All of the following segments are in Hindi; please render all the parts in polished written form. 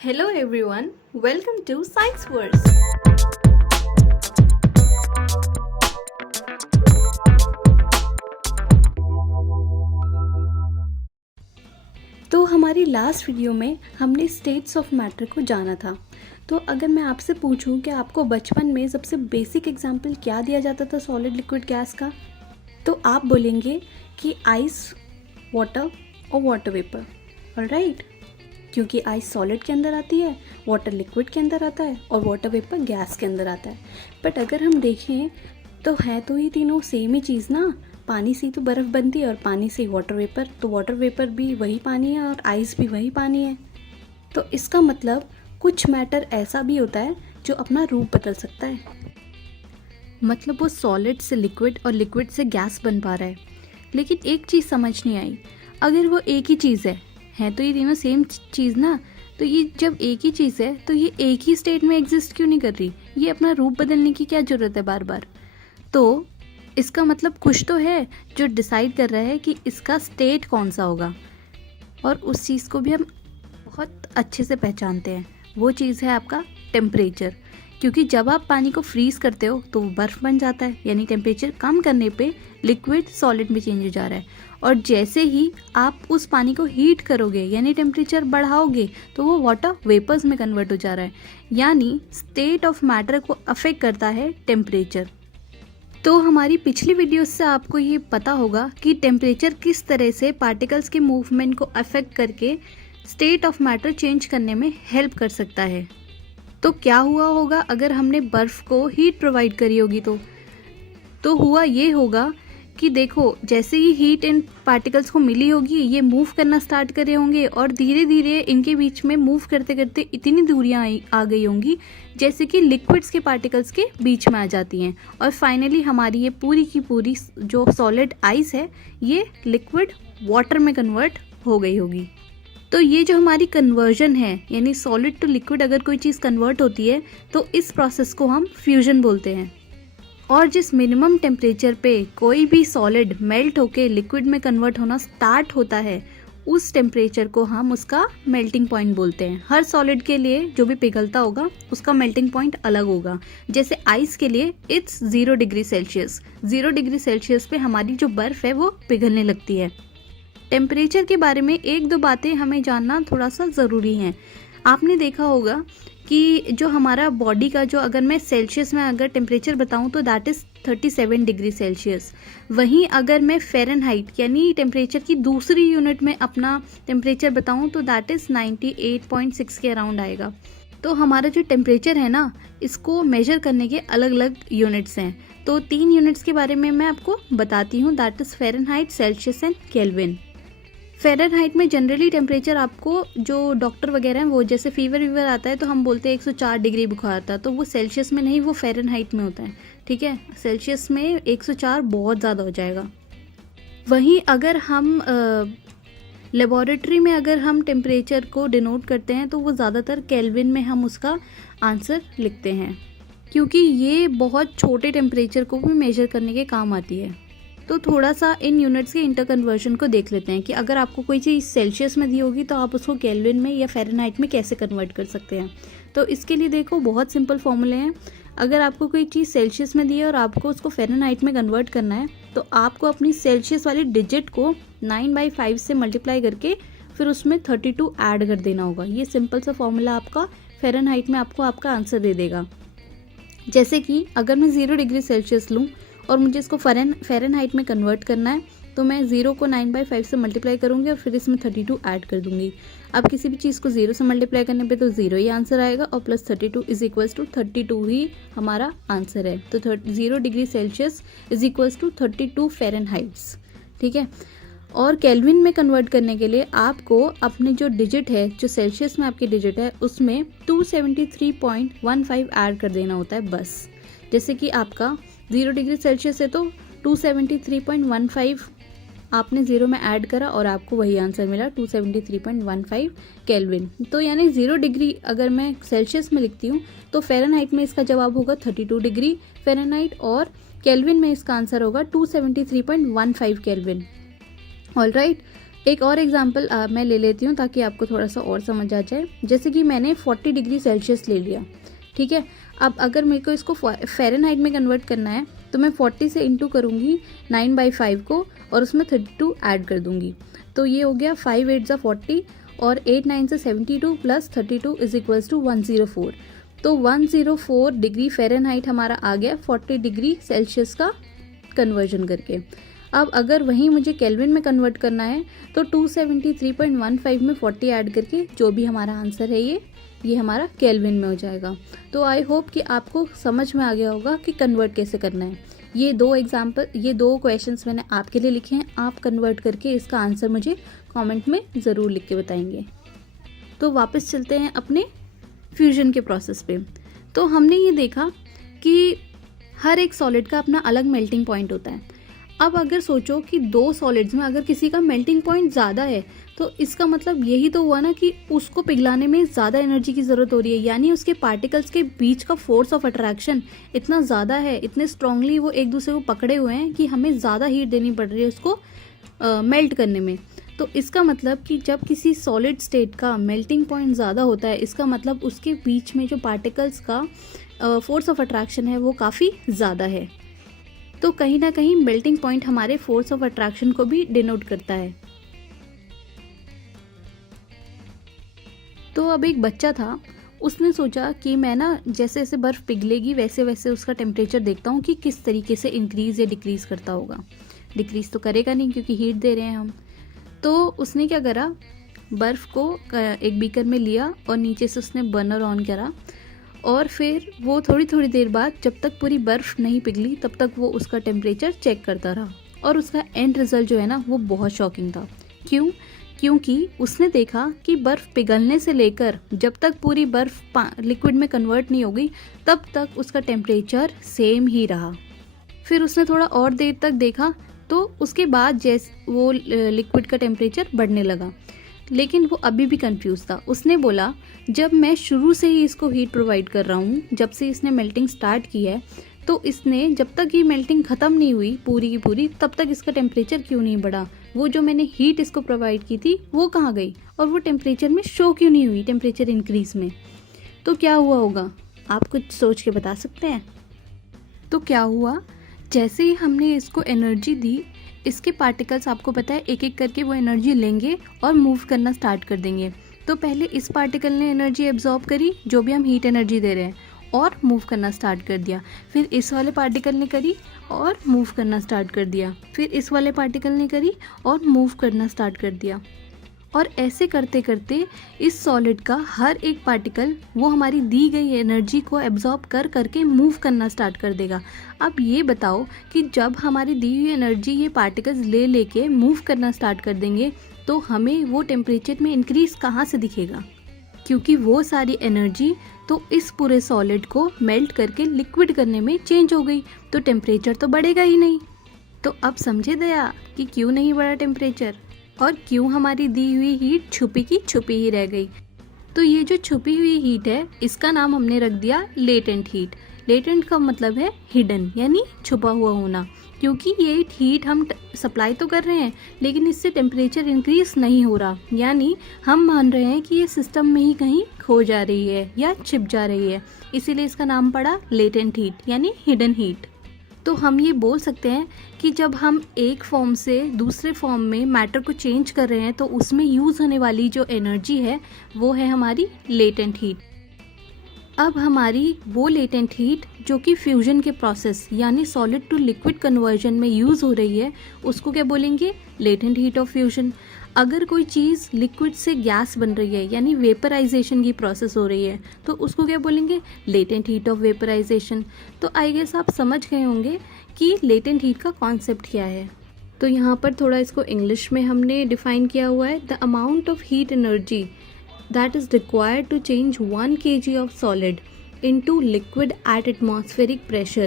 Hello everyone, welcome to Science Verse. तो हमारी लास्ट वीडियो में हमने स्टेट्स ऑफ मैटर को जाना था। तो अगर मैं आपसे पूछूं कि आपको बचपन में सबसे बेसिक एग्जाम्पल क्या दिया जाता था सॉलिड लिक्विड गैस का, तो आप बोलेंगे कि आइस, वाटर और वाटर वेपर। ऑलराइट, क्योंकि आइस सॉलिड के अंदर आती है, वाटर लिक्विड के अंदर आता है और वाटर वेपर गैस के अंदर आता है। बट अगर हम देखें तो है तो ये तीनों सेम ही चीज़ ना। पानी से ही तो बर्फ़ बनती है और पानी से ही वाटर वेपर, तो वाटर वेपर भी वही पानी है और आइस भी वही पानी है। तो इसका मतलब कुछ मैटर ऐसा भी होता है जो अपना रूप बदल सकता है, मतलब वो सॉलिड से लिक्विड और लिक्विड से गैस बन पा रहा है। लेकिन एक चीज़ समझ नहीं आई, अगर वो एक ही चीज़ है तो ये तीनों सेम चीज़ ना, तो ये जब एक ही चीज़ है तो ये एक ही स्टेट में एग्जिस्ट क्यों नहीं कर रही? ये अपना रूप बदलने की क्या ज़रूरत है बार बार? तो इसका मतलब कुछ तो है जो डिसाइड कर रहा है कि इसका स्टेट कौन सा होगा, और उस चीज़ को भी हम बहुत अच्छे से पहचानते हैं। वो चीज़ है आपका टेम्परेचर, क्योंकि जब आप पानी को फ्रीज़ करते हो तो वो बर्फ़ बन जाता है, यानी टेम्परेचर कम करने पे लिक्विड सॉलिड में चेंज हो जा रहा है। और जैसे ही आप उस पानी को हीट करोगे यानी टेम्परेचर बढ़ाओगे तो वो वाटर वेपर्स में कन्वर्ट हो जा रहा है, यानी स्टेट ऑफ मैटर को अफेक्ट करता है टेम्परेचर। तो हमारी पिछली वीडियो से आपको ये पता होगा कि टेम्परेचर किस तरह से पार्टिकल्स के मूवमेंट को अफेक्ट करके स्टेट ऑफ मैटर चेंज करने में हेल्प कर सकता है। तो क्या हुआ होगा अगर हमने बर्फ़ को हीट प्रोवाइड करी होगी? तो हुआ ये होगा कि देखो, जैसे ही हीट इन पार्टिकल्स को मिली होगी, ये मूव करना स्टार्ट करे होंगे और धीरे धीरे इनके बीच में मूव करते करते इतनी दूरियां आ गई होंगी जैसे कि लिक्विड्स के पार्टिकल्स के बीच में आ जाती हैं, और फाइनली हमारी ये पूरी की पूरी जो सॉलिड आइस है ये लिक्विड वाटर में कन्वर्ट हो गई होगी। तो ये जो हमारी कन्वर्जन है, यानी सॉलिड टू लिक्विड अगर कोई चीज़ कन्वर्ट होती है तो इस प्रोसेस को हम फ्यूजन बोलते हैं। और जिस मिनिमम टेम्परेचर पे कोई भी सॉलिड मेल्ट होके लिक्विड में कन्वर्ट होना स्टार्ट होता है, उस टेम्परेचर को हम उसका मेल्टिंग पॉइंट बोलते हैं। हर सॉलिड के लिए जो भी पिघलता होगा उसका मेल्टिंग पॉइंट अलग होगा। जैसे आइस के लिए it's 0 degree Celsius. 0 degree Celsius पे हमारी जो बर्फ़ है वो पिघलने लगती है। टेम्परेचर के बारे में एक दो बातें हमें जानना थोड़ा सा ज़रूरी है। आपने देखा होगा कि जो हमारा बॉडी का जो, अगर मैं सेल्सियस में अगर टेम्परेचर बताऊं तो दैट इज़ 37 डिग्री सेल्सियस। वहीं अगर मैं फ़ारेनहाइट यानी टेम्परेचर की दूसरी यूनिट में अपना टेम्परेचर बताऊं तो दैट इज़ 98.6 के अराउंड आएगा। तो हमारा जो टेम्परेचर है ना, इसको मेजर करने के अलग अलग यूनिट्स हैं। तो 3 यूनिट्स के बारे में मैं आपको बताती हूँ, that is Fahrenheit, Celsius and kelvin. Fahrenheit में जनरली टेम्परेचर आपको जो डॉक्टर वगैरह हैं वो, जैसे फीवर वीवर आता है तो हम बोलते हैं 104 डिग्री बुखार आता है, तो वो सेल्सियस में नहीं, वो फ़ारेनहाइट में होता है। ठीक है, सेल्सियस में 104 बहुत ज़्यादा हो जाएगा। वहीं अगर हम लेबॉरेटरी में अगर हम टेम्परेचर को डिनोट करते हैं तो वो ज़्यादातर केल्विन में हम उसका आंसर लिखते हैं, क्योंकि ये बहुत छोटे टेम्परेचर को भी मेजर करने के काम आती है। तो थोड़ा सा इन यूनिट्स के इंटर कन्वर्जन को देख लेते हैं कि अगर आपको कोई चीज़ सेल्सियस में दी होगी तो आप उसको केल्विन में या फ़ारेनहाइट में कैसे कन्वर्ट कर सकते हैं। तो इसके लिए देखो, बहुत सिंपल फॉर्मूले हैं। अगर आपको कोई चीज़ सेल्सियस में दी है और आपको उसको फ़ारेनहाइट में कन्वर्ट करना है, तो आपको अपनी सेल्सियस वाली डिजिट को 9/5 से मल्टीप्लाई करके फिर उसमें 32 ऐड कर देना होगा। ये सिंपल सा फॉर्मूला आपका फ़ारेनहाइट में आपको आपका आंसर दे देगा। जैसे कि अगर मैं 0 डिग्री सेल्सियस लूँ और मुझे इसको फ़ारेनहाइट में कन्वर्ट करना है, तो मैं 0 को 9/5 से मल्टीप्लाई करूँगी और फिर इसमें 32 ऐड कर दूँगी। अब किसी भी चीज़ को 0 से मल्टीप्लाई करने पे तो 0 ही आंसर आएगा, और प्लस 32 इज इक्वल्स टू 32 ही हमारा आंसर है। तो 0 degree Celsius is equals to 32 Fahrenheits. ठीक है, और केल्विन में कन्वर्ट करने के लिए आपको अपने जो डिजिट है, जो सेल्सियस में आपकी डिजिट है, उसमें 273.15 ऐड कर देना होता है बस। जैसे कि आपका 0 डिग्री सेल्सियस है तो 273.15 आपने 0 में ऐड करा और आपको वही आंसर मिला, 273.15 केल्विन। तो यानी 0 डिग्री अगर मैं सेल्सियस में लिखती हूँ तो फ़ारेनहाइट में इसका जवाब होगा 32 डिग्री फ़ारेनहाइट, और केल्विन में इसका आंसर होगा 273.15 केल्विन। ऑलराइट, एक और एग्जांपल मैं ले लेती हूँ ताकि आपको थोड़ा सा और समझ आ जाए। जैसे कि मैंने 40 डिग्री सेल्सियस ले लिया, ठीक है। अब अगर मेरे को इसको फ़ारेनहाइट में कन्वर्ट करना है तो मैं 40 से इंटू करूँगी 9/5 को और उसमें 32 ऐड कर दूँगी। तो ये हो गया 5 8 ज़ा 40 और 8 9 से 72 प्लस 32 इज इक्वल्स टू 104। तो 104 डिग्री फ़ारेनहाइट हमारा आ गया 40 डिग्री सेल्सियस का कन्वर्जन करके। अब अगर वहीं मुझे केल्विन में कन्वर्ट करना है तो 273.15 में 40 ऐड करके जो भी हमारा आंसर है ये हमारा केल्विन में हो जाएगा। तो आई होप कि आपको समझ में आ गया होगा कि कन्वर्ट कैसे करना है। ये दो क्वेश्चंस मैंने आपके लिए लिखे हैं, आप कन्वर्ट करके इसका आंसर मुझे कमेंट में ज़रूर लिख के बताएंगे। तो वापस चलते हैं अपने फ्यूजन के प्रोसेस पे। तो हमने ये देखा कि हर एक सॉलिड का अपना अलग मेल्टिंग पॉइंट होता है। अब अगर सोचो कि दो सॉलिड्स में अगर किसी का मेल्टिंग पॉइंट ज़्यादा है तो इसका मतलब यही तो हुआ ना कि उसको पिघलाने में ज़्यादा एनर्जी की ज़रूरत हो रही है, यानी उसके पार्टिकल्स के बीच का फोर्स ऑफ अट्रैक्शन इतना ज़्यादा है, इतने स्ट्रांगली वो एक दूसरे को पकड़े हुए हैं कि हमें ज़्यादा हीट देनी पड़ रही है उसको मेल्ट करने में। तो इसका मतलब कि जब किसी सॉलिड स्टेट का मेल्टिंग पॉइंट ज़्यादा होता है, इसका मतलब उसके बीच में जो पार्टिकल्स का फोर्स ऑफ अट्रैक्शन है वो काफ़ी ज़्यादा है। तो कहीं ना कहीं मेल्टिंग पॉइंट हमारे फोर्स ऑफ अट्रैक्शन को भी डिनोट करता है। तो अब एक बच्चा था, उसने सोचा कि मैं ना जैसे जैसे बर्फ़ पिघलेगी वैसे वैसे उसका टेम्परेचर देखता हूँ कि किस तरीके से इंक्रीज़ या डिक्रीज़ करता होगा। डिक्रीज़ तो करेगा नहीं क्योंकि हीट दे रहे हैं हम। तो उसने क्या करा, बर्फ़ को एक बीकर में लिया और नीचे से उसने बर्नर ऑन करा और फिर वो थोड़ी थोड़ी देर बाद जब तक पूरी बर्फ़ नहीं पिघली तब तक वो उसका टेम्परेचर चेक करता रहा और उसका एंड रिज़ल्ट जो है ना वो बहुत शॉकिंग था। क्योंकि उसने देखा कि बर्फ़ पिघलने से लेकर जब तक पूरी बर्फ़ लिक्विड में कन्वर्ट नहीं हो गई तब तक उसका टेम्परेचर सेम ही रहा। फिर उसने थोड़ा और देर तक देखा तो उसके बाद जैसे वो लिक्विड का टेम्परेचर बढ़ने लगा, लेकिन वो अभी भी कंफ्यूज था। उसने बोला जब मैं शुरू से ही इसको हीट प्रोवाइड कर रहा हूँ, जब से इसने मेल्टिंग स्टार्ट की है, तो इसने जब तक ये मेल्टिंग ख़त्म नहीं हुई पूरी की पूरी तब तक इसका टेम्परेचर क्यों नहीं बढ़ा? वो जो मैंने हीट इसको प्रोवाइड की थी वो कहाँ गई और वो टेम्परेचर में शो क्यों नहीं हुई, टेम्परेचर इंक्रीज़ में? तो क्या हुआ होगा, आप कुछ सोच के बता सकते हैं? तो क्या हुआ, जैसे ही हमने इसको एनर्जी दी, इसके पार्टिकल्स आपको पता है एक एक करके वो एनर्जी लेंगे और मूव करना स्टार्ट कर देंगे। तो पहले इस पार्टिकल ने एनर्जी एब्जॉर्ब करी जो भी हम हीट एनर्जी दे रहे हैं और मूव करना स्टार्ट कर दिया। फिर इस वाले पार्टिकल ने करी और मूव करना स्टार्ट कर दिया। फिर इस वाले पार्टिकल ने करी और मूव करना स्टार्ट कर दिया। और ऐसे करते करते इस सॉलिड का हर एक पार्टिकल वो हमारी दी गई एनर्जी को एब्जॉर्ब कर करके मूव करना स्टार्ट कर देगा। अब ये बताओ कि जब हमारी दी हुई एनर्जी ये पार्टिकल्स ले लेके मूव करना स्टार्ट कर देंगे तो हमें वो टेम्परेचर में इंक्रीज़ कहाँ से दिखेगा? क्योंकि वो सारी एनर्जी तो इस पूरे सॉलिड को मेल्ट करके लिक्विड करने में चेंज हो गई, तो टेम्परेचर तो बढ़ेगा ही नहीं। तो अब समझे दया कि क्यों नहीं बढ़ा टेम्परेचर और क्यों हमारी दी हुई हीट छुपी की छुपी ही रह गई। तो ये जो छुपी हुई हीट है इसका नाम हमने रख दिया लेटेंट हीट। लेटेंट का मतलब है हिडन, यानी छुपा हुआ होना, क्योंकि ये हीट हम सप्लाई तो कर रहे हैं लेकिन इससे टेम्परेचर इंक्रीज नहीं हो रहा, यानी हम मान रहे हैं कि ये सिस्टम में ही कहीं खो जा रही है या छिप जा रही है, इसीलिए इसका नाम पड़ा लेटेंट हीट यानी हिडन हीट। तो हम ये बोल सकते हैं कि जब हम एक फॉर्म से दूसरे फॉर्म में मैटर को चेंज कर रहे हैं तो उसमें यूज़ होने वाली जो एनर्जी है वो है हमारी लेटेंट हीट। अब हमारी वो लेटेंट हीट जो कि फ्यूजन के प्रोसेस यानी सॉलिड टू लिक्विड कन्वर्जन में यूज़ हो रही है उसको क्या बोलेंगे? Latent heat of fusion. अगर कोई चीज़ लिक्विड से गैस बन रही है यानी वेपराइजेशन की प्रोसेस हो रही है तो उसको क्या बोलेंगे? Latent heat of vaporisation. तो आई गेस आप समझ गए होंगे कि लेटेंट हीट का कॉन्सेप्ट क्या है। तो यहाँ पर थोड़ा इसको इंग्लिश में हमने डिफाइन किया हुआ है, the amount of heat energy that is required to change 1 kg of solid into liquid at atmospheric pressure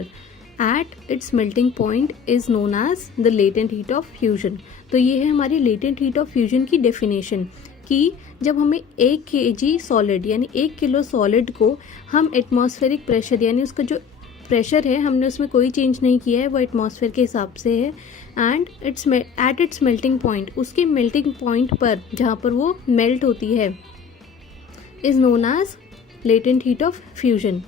at its melting point is known as the latent heat of fusion। तो ये है हमारी latent heat of fusion की डेफिनेशन कि जब हमें 1 kg सॉलिड यानी 1 किलो सॉलिड को हम एटमॉस्फेरिक प्रेशर यानी उसका जो प्रेशर है हमने उसमें कोई चेंज नहीं किया है, वो एटमॉस्फेयर के हिसाब से है। And at its melting point, उसके मेल्टिंग पॉइंट पर जहाँ पर वो मेल्ट होती है is known as latent heat of fusion.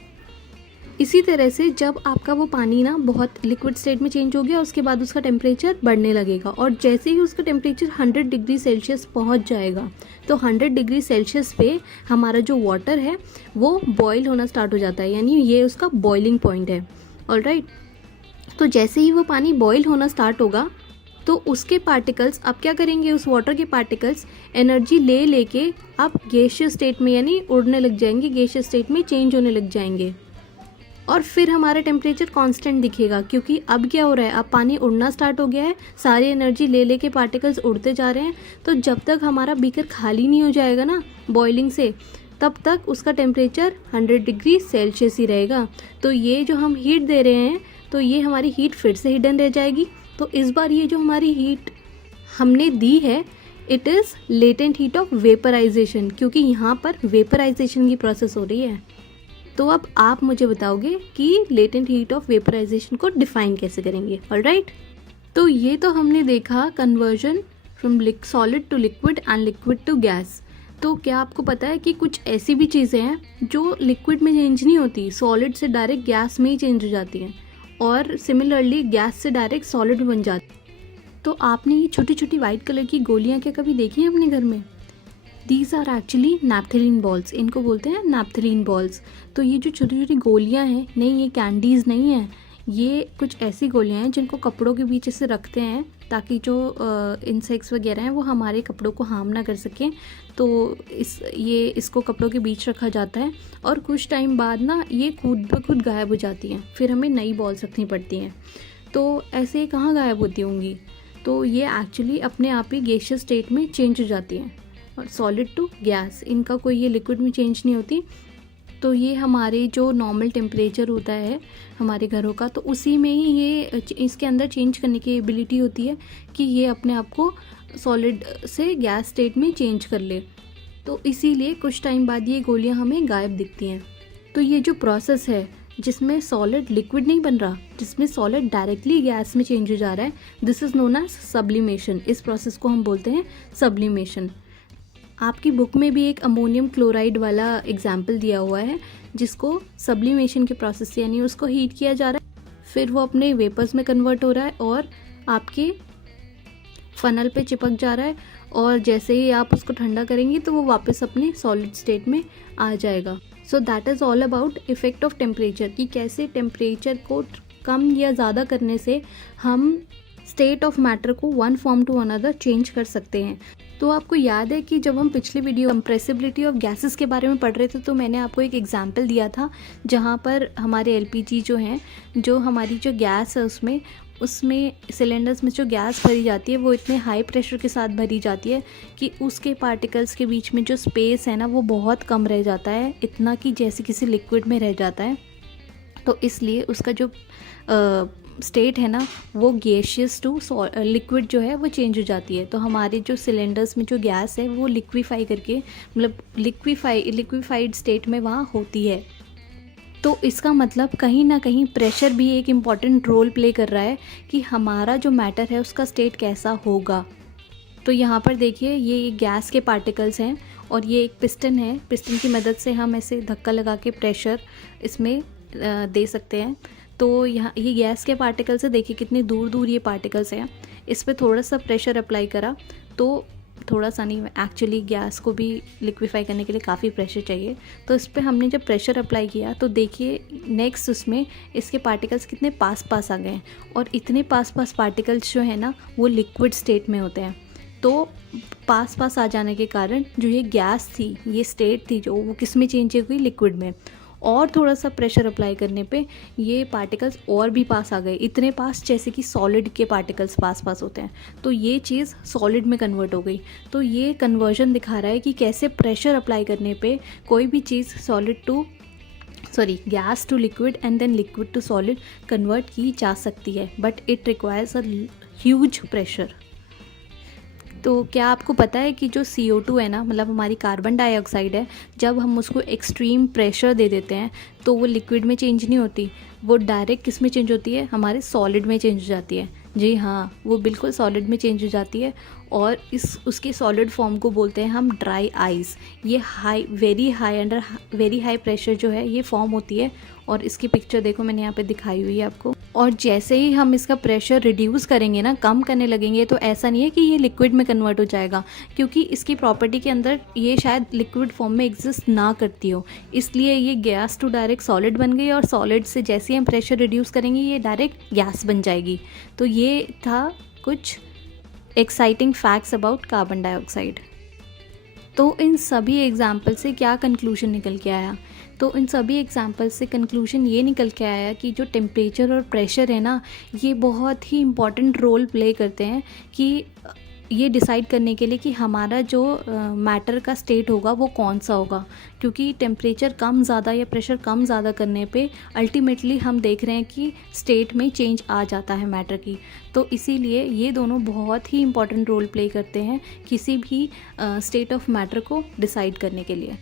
इसी तरह से जब आपका वो पानी ना बहुत लिक्विड स्टेट में चेंज हो गया, उसके बाद उसका टेम्परेचर बढ़ने लगेगा, और जैसे ही उसका टेम्परेचर 100 डिग्री सेल्सियस पहुंच जाएगा तो 100 डिग्री सेल्सियस पे हमारा जो वाटर है वो बॉयल होना स्टार्ट हो जाता है, यानी ये उसका बॉइलिंग पॉइंट है। ऑलराइट, तो जैसे ही वो पानी बॉयल होना स्टार्ट होगा तो उसके पार्टिकल्स अब क्या करेंगे, उस वाटर के पार्टिकल्स एनर्जी ले लेके अब गैसियस स्टेट में यानी उड़ने लग जाएंगे, गैसियस स्टेट में चेंज होने लग जाएंगे, और फिर हमारा टेम्परेचर कांस्टेंट दिखेगा, क्योंकि अब क्या हो रहा है, अब पानी उड़ना स्टार्ट हो गया है, सारी एनर्जी ले लेके पार्टिकल्स उड़ते जा रहे हैं। तो जब तक हमारा बीकर खाली नहीं हो जाएगा ना बॉइलिंग से, तब तक उसका टेम्परेचर 100 डिग्री सेल्सियस ही रहेगा। तो ये जो हम हीट दे रहे हैं तो ये हमारी हीट फिर से हिडन रह जाएगी। तो इस बार ये जो हमारी हीट हमने दी है it is latent heat of vaporisation, क्योंकि यहाँ पर वेपराइजेशन की प्रोसेस हो रही है। तो अब आप मुझे बताओगे कि लेटेंट हीट ऑफ वेपराइजेशन को डिफाइन कैसे करेंगे। ऑलराइट, तो ये तो हमने देखा conversion from solid to liquid and liquid to gas. तो क्या आपको पता है कि कुछ ऐसी भी चीज़ें हैं जो लिक्विड में चेंज नहीं होती, सॉलिड से डायरेक्ट गैस में ही चेंज हो जाती हैं, और सिमिलरली गैस से डायरेक्ट सॉलिड बन जाती। तो आपने ये छोटी छोटी वाइट कलर की गोलियाँ क्या कभी देखी हैं अपने घर में? These are actually naphthalene balls, इनको बोलते हैं नैप्थलीन बॉल्स। तो ये जो छोटी छोटी गोलियाँ हैं, नहीं ये कैंडीज़ नहीं हैं, ये कुछ ऐसी गोलियाँ हैं जिनको कपड़ों के बीच से रखते हैं ताकि जो इंसेक्ट्स वगैरह हैं वो हमारे कपड़ों को हार्म ना कर सकें। तो इसको कपड़ों के बीच रखा जाता है, और कुछ टाइम बाद ना ये खुद ब खुद गायब हो जाती हैं, फिर हमें नई बॉल्स रखनी पड़ती हैं। तो ऐसे कहाँ गायब होती होंगी? तो ये एक्चुअली अपने आप ही गैसियस स्टेट में चेंज हो जाती हैं, और सॉलिड टू गैस, इनका कोई ये लिक्विड में चेंज नहीं होती। तो ये हमारे जो नॉर्मल टेम्परेचर होता है हमारे घरों का, तो उसी में ही ये इसके अंदर चेंज करने की एबिलिटी होती है कि ये अपने आप को सॉलिड से गैस स्टेट में चेंज कर ले। तो इसीलिए कुछ टाइम बाद ये गोलियां हमें गायब दिखती हैं। तो ये जो प्रोसेस है जिसमें सॉलिड लिक्विड नहीं बन रहा, जिसमें सॉलिड डायरेक्टली गैस में चेंज हो जा रहा है, this is known as sublimation. इस प्रोसेस को हम बोलते हैं सब्लिमेशन। आपकी बुक में भी एक अमोनियम क्लोराइड वाला एग्जाम्पल दिया हुआ है जिसको सब्लिमेशन के प्रोसेस से यानी उसको हीट किया जा रहा है, फिर वो अपने वेपर्स में कन्वर्ट हो रहा है और आपके फनल पे चिपक जा रहा है, और जैसे ही आप उसको ठंडा करेंगे तो वो वापस अपने सॉलिड स्टेट में आ जाएगा। So that is all about effect of temperature, कि कैसे टेम्परेचर को कम या ज़्यादा करने से हम स्टेट ऑफ मैटर को one form to another change कर सकते हैं। तो आपको याद है कि जब हम पिछली वीडियो कंप्रेसिबिलिटी ऑफ गैसेस के बारे में पढ़ रहे थे तो मैंने आपको एक एग्जांपल दिया था जहाँ पर हमारे एलपीजी जो हैं, जो हमारी जो गैस है उसमें सिलेंडर्स में जो गैस भरी जाती है वो इतने हाई प्रेशर के साथ भरी जाती है कि उसके पार्टिकल्स के बीच में जो स्पेस है ना वो बहुत कम रह जाता है, इतना कि जैसे किसी लिक्विड में रह जाता है। तो इसलिए उसका जो स्टेट है ना वो गैसियस टू लिक्विड जो है वो चेंज हो जाती है। तो हमारे जो सिलेंडर्स में जो गैस है वो लिक्विफाई करके मतलब लिक्विफाइड स्टेट में वहाँ होती है। तो इसका मतलब कहीं ना कहीं प्रेशर भी एक इम्पॉर्टेंट रोल प्ले कर रहा है कि हमारा जो मैटर है उसका स्टेट कैसा होगा। तो यहाँ पर देखिए ये गैस के पार्टिकल्स हैं और ये एक पिस्टन है, पिस्टन की मदद से हम ऐसे धक्का लगा के प्रेशर इसमें दे सकते हैं। तो यहाँ ये गैस के पार्टिकल्स है, देखिए कितनी दूर दूर ये पार्टिकल्स हैं। इस पर थोड़ा सा प्रेशर अप्लाई करा तो थोड़ा सा नहीं, एक्चुअली गैस को भी लिक्विफाई करने के लिए काफ़ी प्रेशर चाहिए। तो इस पर हमने जब प्रेशर अप्लाई किया तो देखिए नेक्स्ट उसमें इसके पार्टिकल्स कितने पास पास आ गए हैं, और इतने पास पास पार्टिकल्स जो है ना वो लिक्विड स्टेट में होते हैं। तो पास पास आ जाने के कारण जो ये गैस थी, ये स्टेट थी जो वो किस में चेंज हुई, लिक्विड में। और थोड़ा सा प्रेशर अप्लाई करने पे ये पार्टिकल्स और भी पास आ गए, इतने पास जैसे कि सॉलिड के पार्टिकल्स पास पास होते हैं। तो ये चीज़ सॉलिड में कन्वर्ट हो गई। तो ये कन्वर्जन दिखा रहा है कि कैसे प्रेशर अप्लाई करने पे कोई भी चीज़ gas to liquid and then liquid to solid convert की जा सकती है, but it requires a huge pressure. तो क्या आपको पता है कि जो CO2 है ना, मतलब हमारी कार्बन डाइऑक्साइड है, जब हम उसको एक्सट्रीम प्रेशर दे देते हैं तो वो लिक्विड में चेंज नहीं होती, वो डायरेक्ट किस में चेंज होती है, हमारे सॉलिड में चेंज हो जाती है। जी हाँ, वो बिल्कुल सॉलिड में चेंज हो जाती है और उसके सॉलिड फॉर्म को बोलते हैं हम ड्राई आइस। ये वेरी हाई प्रेशर जो है ये फॉर्म होती है और इसकी पिक्चर देखो मैंने यहाँ पे दिखाई हुई है आपको। और जैसे ही हम इसका प्रेशर रिड्यूस करेंगे ना, कम करने लगेंगे, तो ऐसा नहीं है कि ये लिक्विड में कन्वर्ट हो जाएगा, क्योंकि इसकी प्रॉपर्टी के अंदर ये शायद लिक्विड फॉर्म में एग्जिस्ट ना करती हो, इसलिए ये गैस टू डायरेक्ट सॉलिड बन गई और सॉलिड से जैसे ही हम प्रेशर रिड्यूस करेंगे ये डायरेक्ट गैस बन जाएगी। तो ये था कुछ exciting facts about carbon dioxide. तो इन सभी एग्जाम्पल से क्या कंक्लूजन निकल के आया? तो इन सभी एग्जाम्पल से कंक्लूजन ये निकल के आया कि जो टेम्परेचर और प्रेशर है ना, ये बहुत ही इम्पॉर्टेंट रोल प्ले करते हैं कि ये डिसाइड करने के लिए कि हमारा जो मैटर का स्टेट होगा वो कौन सा होगा, क्योंकि टेम्परेचर कम ज़्यादा या प्रेशर कम ज़्यादा करने पे अल्टीमेटली हम देख रहे हैं कि स्टेट में चेंज आ जाता है मैटर की। तो इसीलिए ये दोनों बहुत ही इम्पॉर्टेंट रोल प्ले करते हैं किसी भी स्टेट ऑफ मैटर को डिसाइड करने के लिए।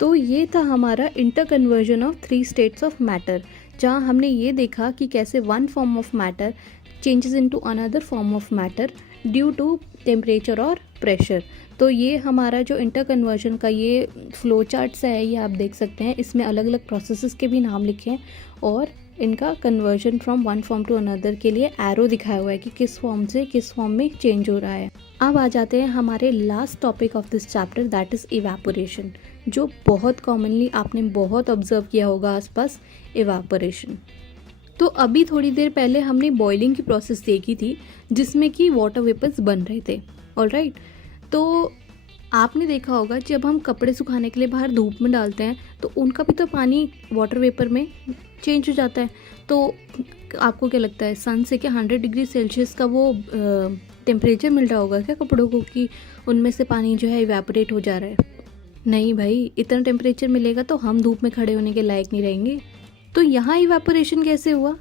तो ये था हमारा interconversion of 3 states of matter, जहाँ हमने ये देखा कि कैसे one form of matter changes into another form of matter due to temperature और प्रेशर। तो ये हमारा जो इंटर कन्वर्जन का ये फ्लो चार्ट्स है, ये आप देख सकते हैं, इसमें अलग अलग प्रोसेसेस के भी नाम लिखे हैं और इनका conversion from one form to another के लिए एरो दिखाया हुआ है कि किस फॉर्म से किस फॉर्म में चेंज हो रहा है। अब आ जाते हैं हमारे last topic of this chapter, that is evaporation, जो बहुत कॉमनली आपने बहुत ऑब्जर्व किया होगा आसपास, इवेपोरेशन। तो अभी थोड़ी देर पहले हमने बॉइलिंग की प्रोसेस देखी थी जिसमें कि वाटर वेपर्स बन रहे थे, ऑलराइट। तो आपने देखा होगा जब हम कपड़े सुखाने के लिए बाहर धूप में डालते हैं तो उनका भी तो पानी वाटर वेपर में चेंज हो जाता है। तो आपको क्या लगता है, सन से क्या 100 डिग्री सेल्सियस का वो टेम्परेचर मिल रहा होगा क्या कपड़ों को कि उनमें से पानी जो है इवेपोरेट हो जा रहा है? नहीं भाई, इतना टेम्परेचर मिलेगा तो हम धूप में खड़े होने के लायक नहीं रहेंगे। तो यहाँ इवेपोरेशन कैसे हुआ,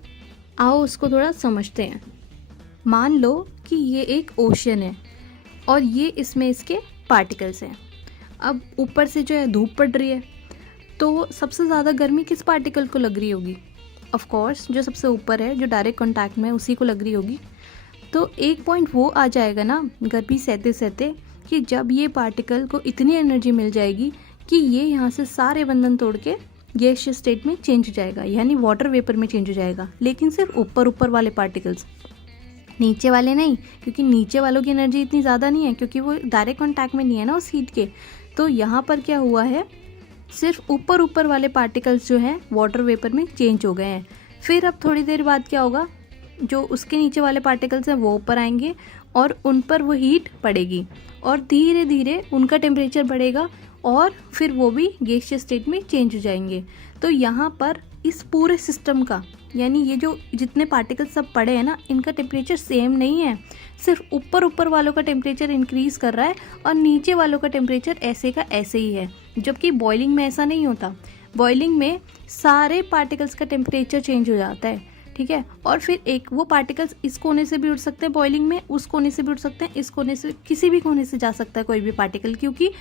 आओ उसको थोड़ा समझते हैं। मान लो कि ये एक ओशन है और ये इसमें इसके पार्टिकल्स हैं। अब ऊपर से जो है धूप पड़ रही है, तो सबसे ज़्यादा गर्मी किस पार्टिकल को लग रही होगी? ऑफ कोर्स जो सबसे ऊपर है, जो डायरेक्ट कांटेक्ट में है, उसी को लग रही होगी। तो एक पॉइंट वो आ जाएगा ना गर्मी सहते सहते कि जब ये पार्टिकल को इतनी एनर्जी मिल जाएगी कि ये यहाँ से सारे बंधन तोड़ के गैसियस स्टेट में चेंज हो जाएगा, यानी वाटर वेपर में चेंज हो जाएगा। लेकिन सिर्फ ऊपर वाले पार्टिकल्स, नीचे वाले नहीं, क्योंकि नीचे वालों की एनर्जी इतनी ज़्यादा नहीं है, क्योंकि वो डायरेक्ट कांटेक्ट में नहीं है ना उस हीट के। तो यहाँ पर क्या हुआ है, सिर्फ ऊपर वाले पार्टिकल्स जो हैं वाटर वेपर में चेंज हो गए हैं। फिर अब थोड़ी देर बाद क्या होगा, जो उसके नीचे वाले पार्टिकल्स हैं वो ऊपर आएंगे और उन पर वो हीट पड़ेगी और धीरे धीरे उनका टेम्परेचर बढ़ेगा और फिर वो भी गैसियस स्टेट में चेंज हो जाएंगे। तो यहाँ पर इस पूरे सिस्टम का, यानी ये जो जितने पार्टिकल्स सब पड़े हैं ना, इनका टेम्परेचर सेम नहीं है। सिर्फ ऊपर वालों का टेम्परेचर इंक्रीज़ कर रहा है और नीचे वालों का टेम्परेचर ऐसे का ऐसे ही है। जबकि बॉइलिंग में ऐसा नहीं होता। बॉइलिंग में सारे पार्टिकल्स का टेम्परेचर चेंज हो जाता है, ठीक है। और फिर एक वो पार्टिकल्स इस कोने से भी उड़ सकते हैं बॉइलिंग में, उस कोने से भी उड़ सकते हैं, इस कोने से, किसी भी कोने से जा सकता है कोई भी पार्टिकल, क्योंकि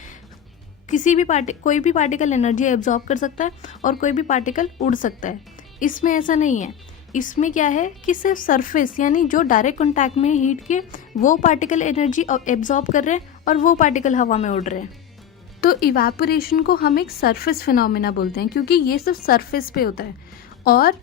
कोई भी पार्टिकल एनर्जी एब्जॉर्ब कर सकता है और कोई भी पार्टिकल उड़ सकता है। इसमें ऐसा नहीं है। इसमें क्या है कि सिर्फ सरफेस, यानी जो डायरेक्ट कांटेक्ट में हीट के, वो पार्टिकल एनर्जी एब्जॉर्ब कर रहे हैं और वो पार्टिकल हवा में उड़ रहे हैं। तो इवेपोरेशन को हम एक सरफेस फिनोमेना बोलते हैं, क्योंकि ये सिर्फ सरफेस पे होता है। और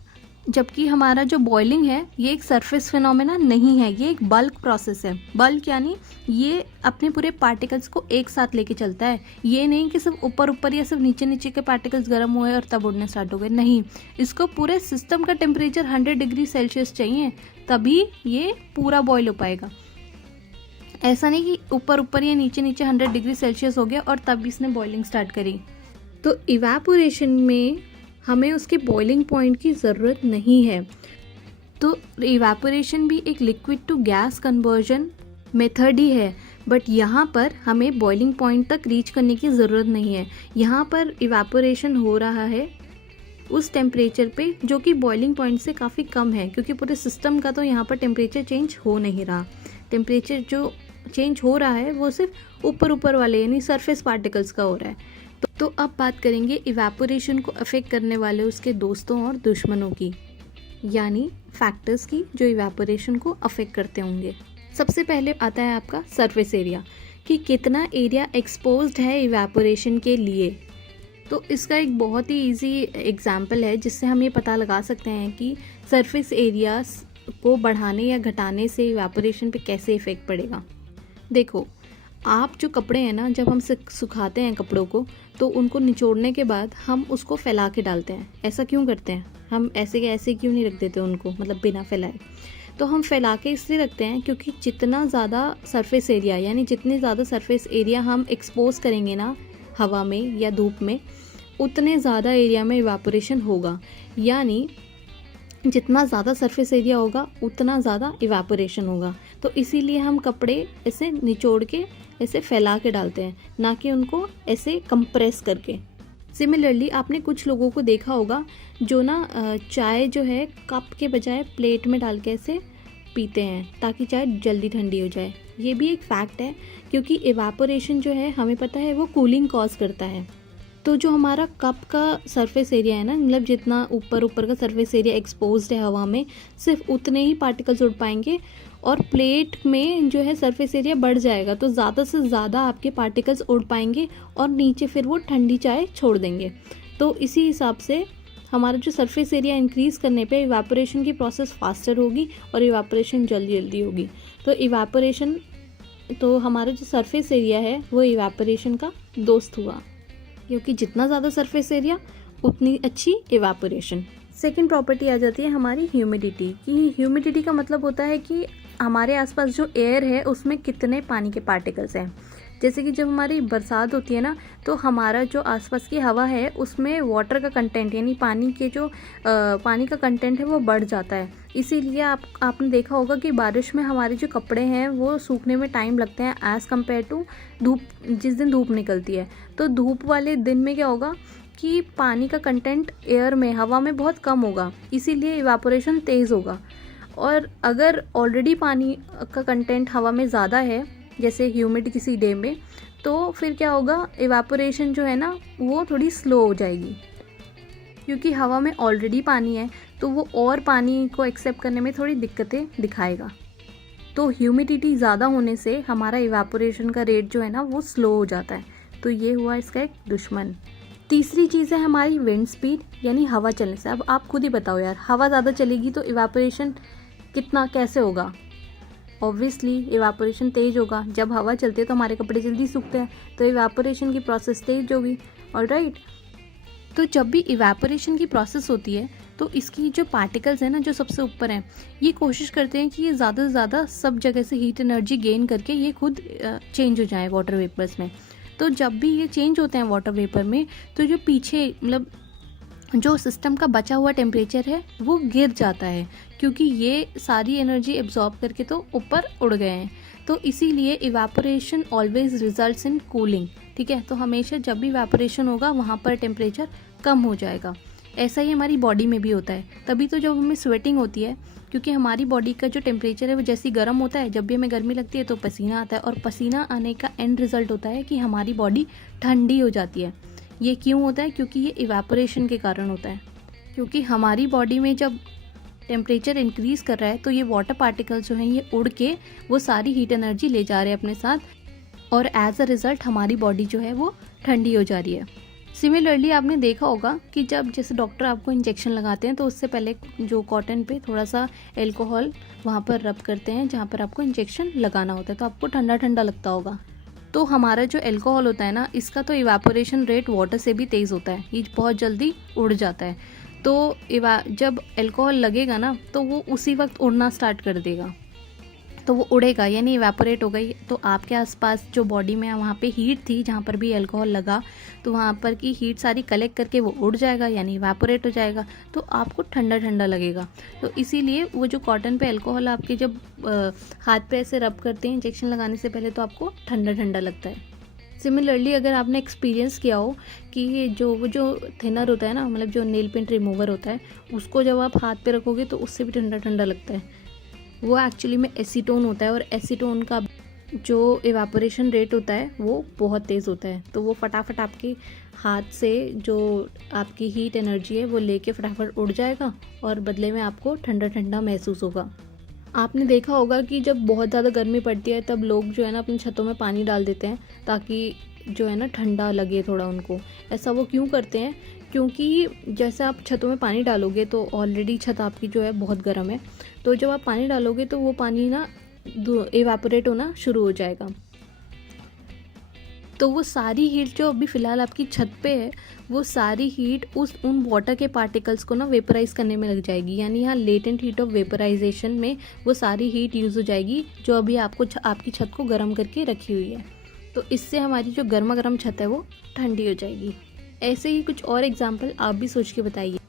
जबकि हमारा जो बॉइलिंग है ये एक सरफेस फिनोमेना नहीं है, ये एक बल्क प्रोसेस है। बल्क यानी ये अपने पूरे पार्टिकल्स को एक साथ लेके चलता है। ये नहीं कि सिर्फ ऊपर या सिर्फ नीचे के पार्टिकल्स गर्म हुए और तब उड़ने स्टार्ट हो गए, नहीं। इसको पूरे सिस्टम का टेम्परेचर 100 डिग्री सेल्सियस चाहिए, तभी ये पूरा बॉयल हो पाएगा। ऐसा नहीं कि ऊपर या नीचे 100 डिग्री सेल्सियस हो गया और तब इसने बॉइलिंग स्टार्ट करी। तो इवेपोरेशन में हमें उसके बॉइलिंग पॉइंट की ज़रूरत नहीं है। तो इवेपोरेशन भी एक liquid to gas conversion method ही है, बट यहाँ पर हमें बॉइलिंग पॉइंट तक रीच करने की ज़रूरत नहीं है। यहाँ पर इवेपोरेशन हो रहा है उस टेम्परेचर पे जो कि बॉइलिंग पॉइंट से काफ़ी कम है, क्योंकि पूरे सिस्टम का तो यहाँ पर टेम्परेचर चेंज हो नहीं रहा। टेम्परेचर जो चेंज हो रहा है वो सिर्फ ऊपर ऊपर वाले यानी सरफेस पार्टिकल्स का हो रहा है। तो अब बात करेंगे इवेपोरेशन को अफेक्ट करने वाले उसके दोस्तों और दुश्मनों की, यानी फैक्टर्स की जो इवेपोरेशन को अफेक्ट करते होंगे। सबसे पहले आता है आपका सरफेस एरिया, कि कितना एरिया एक्सपोज्ड है इवेपोरेशन के लिए। तो इसका एक बहुत ही इजी एग्जांपल है जिससे हम ये पता लगा सकते हैं कि सरफेस एरिया को बढ़ाने या घटाने से इवेपोरेशन पे कैसे इफ़ेक्ट पड़ेगा। देखो, आप जो कपड़े हैं ना, जब हम सुखाते हैं कपड़ों को तो उनको निचोड़ने के बाद हम उसको फैला के डालते हैं। ऐसा क्यों करते हैं? हम ऐसे के ऐसे क्यों नहीं रख देते उनको, मतलब बिना फैलाए? तो हम फैला के इसलिए रखते हैं क्योंकि जितना ज़्यादा सरफेस एरिया यानी जितने ज़्यादा सरफेस एरिया हम एक्सपोज करेंगे ना हवा में या धूप में, उतने ज़्यादा एरिया में इवेपोरेशन होगा। यानी जितना ज़्यादा सरफेस एरिया होगा उतना ज़्यादा इवेपोरेशन होगा। तो इसीलिए हम कपड़े ऐसे निचोड़ के ऐसे फैला के डालते हैं, ना कि उनको ऐसे कंप्रेस करके। सिमिलरली आपने कुछ लोगों को देखा होगा जो ना चाय जो है कप के बजाय प्लेट में डाल के ऐसे पीते हैं ताकि चाय जल्दी ठंडी हो जाए। ये भी एक फैक्ट है, क्योंकि इवेपोरेशन जो है हमें पता है वो कूलिंग कॉज करता है। तो जो हमारा कप का सरफेस एरिया है ना, मतलब जितना ऊपर का सरफेस एरिया एक्सपोज्ड है हवा में, सिर्फ उतने ही पार्टिकल्स उड़ पाएंगे और प्लेट में जो है सरफेस एरिया बढ़ जाएगा, तो ज़्यादा से ज़्यादा आपके पार्टिकल्स उड़ पाएंगे और नीचे फिर वो ठंडी चाय छोड़ देंगे। तो इसी हिसाब से हमारा जो सरफेस एरिया इंक्रीज़ करने पे इवेपोरेशन की प्रोसेस फास्टर होगी और इवेपोरेशन जल्दी होगी। तो इवेपोरेशन, तो हमारा जो सरफेस एरिया है वो इवेपोरेशन का दोस्त हुआ, क्योंकि जितना ज़्यादा सरफेस एरिया उतनी अच्छी इवेपोरेशन। सेकेंड प्रॉपर्टी आ जाती है हमारी ह्यूमिडिटी की। ह्यूमिडिटी का मतलब होता है कि हमारे आसपास जो एयर है उसमें कितने पानी के पार्टिकल्स हैं। जैसे कि जब हमारी बरसात होती है ना, तो हमारा जो आसपास की हवा है उसमें वाटर का कंटेंट यानी पानी का कंटेंट है वो बढ़ जाता है। इसीलिए आपने देखा होगा कि बारिश में हमारे जो कपड़े हैं वो सूखने में टाइम लगते हैं एज़ कम्पेयर टू धूप, जिस दिन धूप निकलती है। तो धूप वाले दिन में क्या होगा कि पानी का कंटेंट एयर में, हवा में बहुत कम होगा, इसीलिए इवेपोरेशन तेज़ होगा। और अगर ऑलरेडी पानी का कंटेंट हवा में ज़्यादा है, जैसे ह्यूमिड किसी डे में, तो फिर क्या होगा, इवेपोरेशन जो है ना वो थोड़ी स्लो हो जाएगी, क्योंकि हवा में ऑलरेडी पानी है तो वो और पानी को एक्सेप्ट करने में थोड़ी दिक्कतें दिखाएगा। तो ह्यूमिडिटी ज़्यादा होने से हमारा इवेपोरेशन का रेट जो है ना वो स्लो हो जाता है। तो ये हुआ इसका एक दुश्मन। तीसरी चीज़ है हमारी विंड स्पीड, यानी हवा चलने से। अब आप खुद ही बताओ यार, हवा ज़्यादा चलेगी तो इवेपोरेशन कैसे होगा? ऑब्वियसली इवेपोरेशन तेज़ होगा। जब हवा चलती है तो हमारे कपड़े जल्दी सूखते हैं, तो इवेपोरेशन की प्रोसेस तेज़ होगी। ऑलराइट, तो जब भी इवेपोरेशन की प्रोसेस होती है तो इसकी जो पार्टिकल्स हैं ना, जो सबसे ऊपर हैं, ये कोशिश करते हैं कि ये ज़्यादा से ज़्यादा सब जगह से हीट एनर्जी गेन करके ये खुद चेंज हो जाए वाटर वेपर्स में। तो जब भी ये चेंज होते हैं वाटर वेपर में, तो जो पीछे मतलब जो सिस्टम का बचा हुआ टेम्परेचर है वो गिर जाता है, क्योंकि ये सारी एनर्जी एब्जॉर्ब करके तो ऊपर उड़ गए हैं। तो इसीलिए evaporation always results in cooling. ठीक है, तो हमेशा जब भी इवेपोरेशन होगा वहाँ पर टेम्परेचर कम हो जाएगा। ऐसा ही हमारी बॉडी में भी होता है। तभी तो जब हमें स्वेटिंग होती है, क्योंकि हमारी बॉडी का जो टेम्परेचर है वो जैसी गर्म होता है, जब भी हमें गर्मी लगती है तो पसीना आता है, और पसीना आने का एंड रिजल्ट होता है कि हमारी बॉडी ठंडी हो जाती है। ये क्यों होता है? क्योंकि ये इवेपोरेशन के कारण होता है। क्योंकि हमारी बॉडी में जब टेम्परेचर इंक्रीज़ कर रहा है तो ये वाटर पार्टिकल्स जो हैं ये उड़ के वो सारी हीट एनर्जी ले जा रहे हैं अपने साथ, और एज अ रिज़ल्ट हमारी बॉडी जो है वो ठंडी हो जा रही है। सिमिलरली आपने देखा होगा कि जब जैसे डॉक्टर आपको इंजेक्शन लगाते हैं तो उससे पहले जो कॉटन पे थोड़ा सा एल्कोहल वहाँ पर रब करते हैं जहाँ पर आपको इंजेक्शन लगाना होता है, तो आपको ठंडा ठंडा लगता होगा। तो हमारा जो एल्कोहल होता है ना, इसका तो इवेपोरेशन रेट वाटर से भी तेज़ होता है, ये बहुत जल्दी उड़ जाता है। तो जब एल्कोहल लगेगा ना तो वो उसी वक्त उड़ना स्टार्ट कर देगा, तो वो उड़ेगा यानी इवेपोरेट हो गई। तो आपके आसपास जो बॉडी में वहाँ पे हीट थी, जहाँ पर भी अल्कोहल लगा, तो वहाँ पर की हीट सारी कलेक्ट करके वो उड़ जाएगा यानी इवेपोरेट हो जाएगा, तो आपको ठंडा ठंडा लगेगा। तो इसीलिए वो जो कॉटन पे अल्कोहल आपके जब हाथ पे ऐसे रब करते हैं इंजेक्शन लगाने से पहले, तो आपको ठंडा ठंडा लगता है। सिमिलरली अगर आपने एक्सपीरियंस किया हो कि वो जो थिनर होता है ना, मतलब जो नेल पेंट रिमूवर होता है, उसको जब आप हाथ पे रखोगे तो उससे भी ठंडा ठंडा लगता है। वो एक्चुअली में एसीटोन होता है, और एसीटोन का जो इवापोरेशन रेट होता है वो बहुत तेज़ होता है, तो वो फटाफट आपके हाथ से जो आपकी हीट एनर्जी है वो लेके फटाफट उड़ जाएगा और बदले में आपको ठंडा ठंडा महसूस होगा। आपने देखा होगा कि जब बहुत ज़्यादा गर्मी पड़ती है तब लोग जो है ना अपनी छतों में पानी डाल देते हैं ताकि जो है ना ठंडा लगे थोड़ा उनको। ऐसा वो क्यों करते हैं? क्योंकि जैसे आप छतों में पानी डालोगे तो ऑलरेडी छत आपकी जो है बहुत गर्म है, तो जब आप पानी डालोगे तो वो पानी ना इवापोरेट होना शुरू हो जाएगा। तो वो सारी हीट जो अभी फ़िलहाल आपकी छत पे है, वो सारी हीट उन वाटर के पार्टिकल्स को ना वेपराइज करने में लग जाएगी, यानी यहाँ लेटेंट हीट ऑफ वेपराइजेशन में वो सारी हीट यूज़ हो जाएगी जो अभी आपकी छत को गर्म करके रखी हुई है। तो इससे हमारी जो गर्मा गर्म छत है वो ठंडी हो जाएगी। ऐसे ही कुछ और एग्जाम्पल आप भी सोच के बताइए।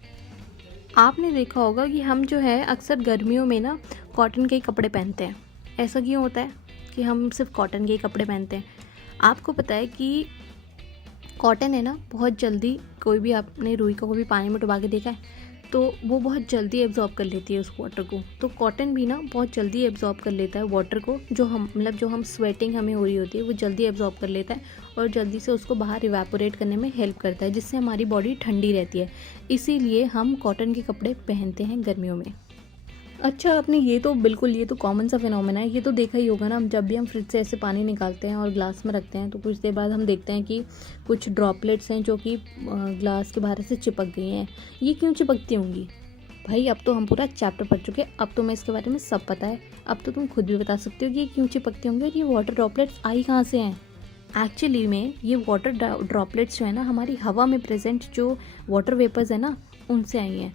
आपने देखा होगा कि हम जो है अक्सर गर्मियों में ना कॉटन के ही कपड़े पहनते हैं। ऐसा क्यों होता है कि हम सिर्फ कॉटन के ही कपड़े पहनते हैं? आपको पता है कि कॉटन है ना बहुत जल्दी, कोई भी आपने रुई को कभी पानी में डुबा के देखा है तो वो बहुत जल्दी एब्जॉर्ब कर लेती है उस वाटर को। तो कॉटन भी ना बहुत जल्दी एब्जॉर्ब कर लेता है वाटर को, जो हम स्वेटिंग हमें हो रही होती है वो जल्दी एब्जॉर्ब कर लेता है और जल्दी से उसको बाहर इवेपोरेट करने में हेल्प करता है, जिससे हमारी बॉडी ठंडी रहती है। इसीलिए हम कॉटन के कपड़े पहनते हैं गर्मियों में। अच्छा, आपने ये तो कॉमन सा फिनोमेना है, ये तो देखा ही होगा ना। जब भी हम फ्रिज से ऐसे पानी निकालते हैं और ग्लास में रखते हैं तो कुछ देर बाद हम देखते हैं कि कुछ ड्रॉपलेट्स हैं जो कि ग्लास के बाहर से चिपक गई हैं। ये क्यों चिपकती होंगी? भाई अब तो हम पूरा चैप्टर पढ़ चुके हैं, अब तो मैं इसके बारे में सब पता है। अब तो तुम खुद भी बता सकते हो कि ये क्यों चिपकती होंगी और ये वाटर ड्रॉपलेट्स आई कहाँ से हैं। एक्चुअली में ये वाटर ड्रॉपलेट्स जो है ना हमारी हवा में प्रेजेंट जो वाटर वेपर्स है ना उनसे आई हैं।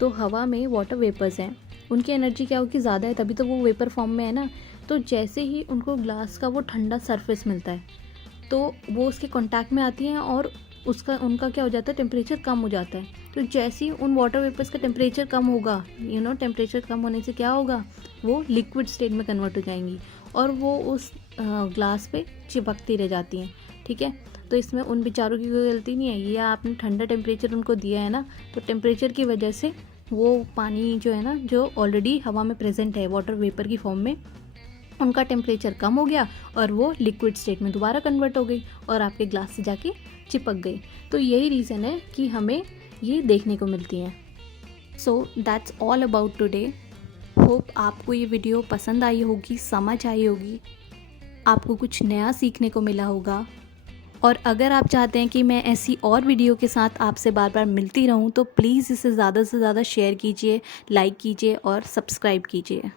तो हवा में वाटर वेपर्स हैं, उनकी एनर्जी क्या होगी, ज़्यादा है, तभी तो वो वेपर फॉर्म में है ना। तो जैसे ही उनको ग्लास का वो ठंडा सरफेस मिलता है तो वो उसके कांटेक्ट में आती हैं और उनका क्या हो जाता है, टेम्परेचर कम हो जाता है। तो जैसे ही उन वाटर वेपर्स का टेम्परेचर कम होगा, टेम्परेचर कम होने से क्या होगा, वो लिक्विड स्टेट में कन्वर्ट हो जाएंगी और वो उस ग्लास पे चिपकती रह जाती हैं। ठीक है, तो इसमें उन बेचारों की कोई गलती नहीं है, ये आपने ठंडा टेम्परेचर उनको दिया है ना, तो टेम्परेचर की वजह से वो पानी जो है ना जो ऑलरेडी हवा में प्रेजेंट है वाटर वेपर की फॉर्म में, उनका टेम्परेचर कम हो गया और वो लिक्विड स्टेट में दोबारा कन्वर्ट हो गई और आपके ग्लास से जाके चिपक गई। तो यही रीज़न है कि हमें ये देखने को मिलती हैं। So that's all about today. Hope आपको ये वीडियो पसंद आई होगी, समझ आई होगी, आपको कुछ नया सीखने को मिला होगा। और अगर आप चाहते हैं कि मैं ऐसी और वीडियो के साथ आपसे बार बार मिलती रहूं तो प्लीज़ इसे ज़्यादा से ज़्यादा शेयर कीजिए, लाइक कीजिए और सब्सक्राइब कीजिए।